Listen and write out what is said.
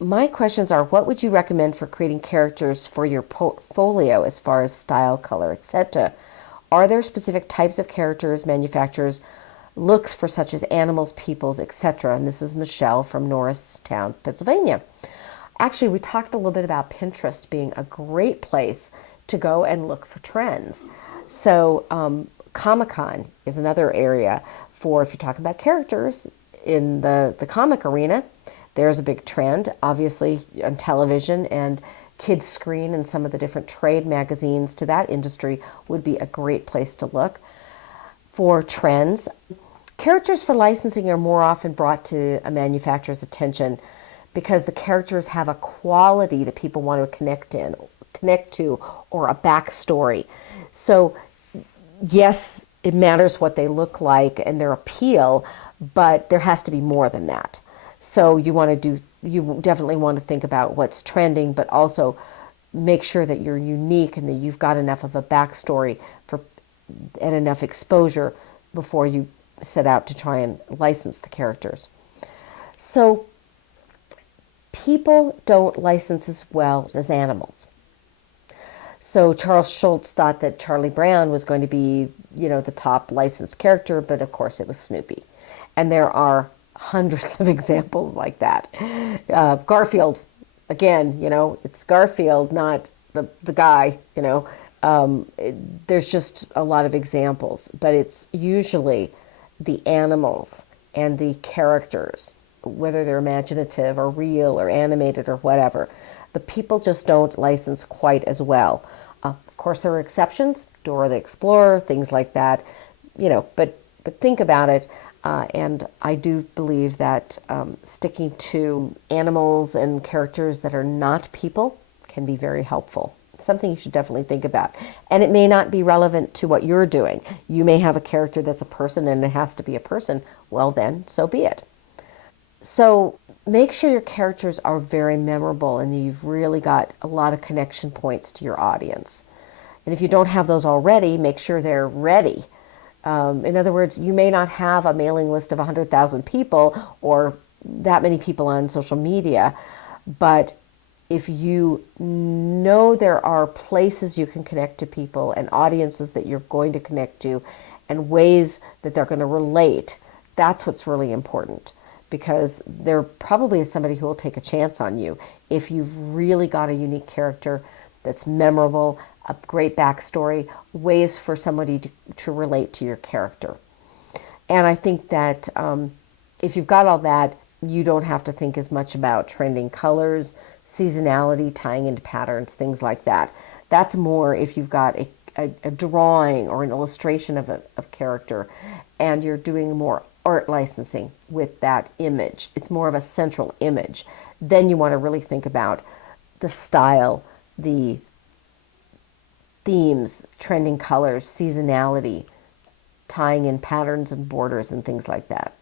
My questions are, what would you recommend for creating characters for your portfolio as far as style, color, etc.? Are there specific types of characters manufacturers looks for, such as animals, peoples, etc.? And this is Michelle from Norristown, Pennsylvania. Actually, we talked a little bit about Pinterest being a great place to go and look for trends. So Comic-Con is another area for, if you're talking about characters in the comic arena, there's a big trend, obviously, on television, and kids screen and some of the different trade magazines to that industry would be a great place to look for trends. Characters for licensing are more often brought to a manufacturer's attention because the characters have a quality that people want to connect to, or a backstory. So yes, it matters what they look like and their appeal, but there has to be more than that. So you definitely want to think about what's trending, but also make sure that you're unique and that you've got enough of a backstory and enough exposure before you set out to try and license the characters. So people don't license as well as animals. So Charles Schulz thought that Charlie Brown was going to be, the top licensed character, but of course it was Snoopy. And there are hundreds of examples like that. Garfield, again, it's Garfield, not the guy, there's just a lot of examples, but it's usually the animals and the characters, whether they're imaginative or real or animated or whatever. The people just don't license quite as well. Of course, there are exceptions, Dora the Explorer, things like that, but think about it. And I do believe that sticking to animals and characters that are not people can be very helpful. Something you should definitely think about. And it may not be relevant to what you're doing. You may have a character that's a person and it has to be a person. Well then, so be it. So make sure your characters are very memorable and you've really got a lot of connection points to your audience. And if you don't have those already, make sure they're ready. In other words, you may not have a mailing list of 100,000 people or that many people on social media, but if you know there are places you can connect to people and audiences that you're going to connect to and ways that they're going to relate, that's what's really important, because there probably is somebody who will take a chance on you if you've really got a unique character that's memorable, a great backstory, ways for somebody to relate to your character. And I think that if you've got all that, you don't have to think as much about trending colors, seasonality, tying into patterns, things like that. That's more if you've got a drawing or an illustration of a character and you're doing more art licensing with that image. It's more of a central image. Then you want to really think about the style, the themes, trending colors, seasonality, tying in patterns and borders and things like that.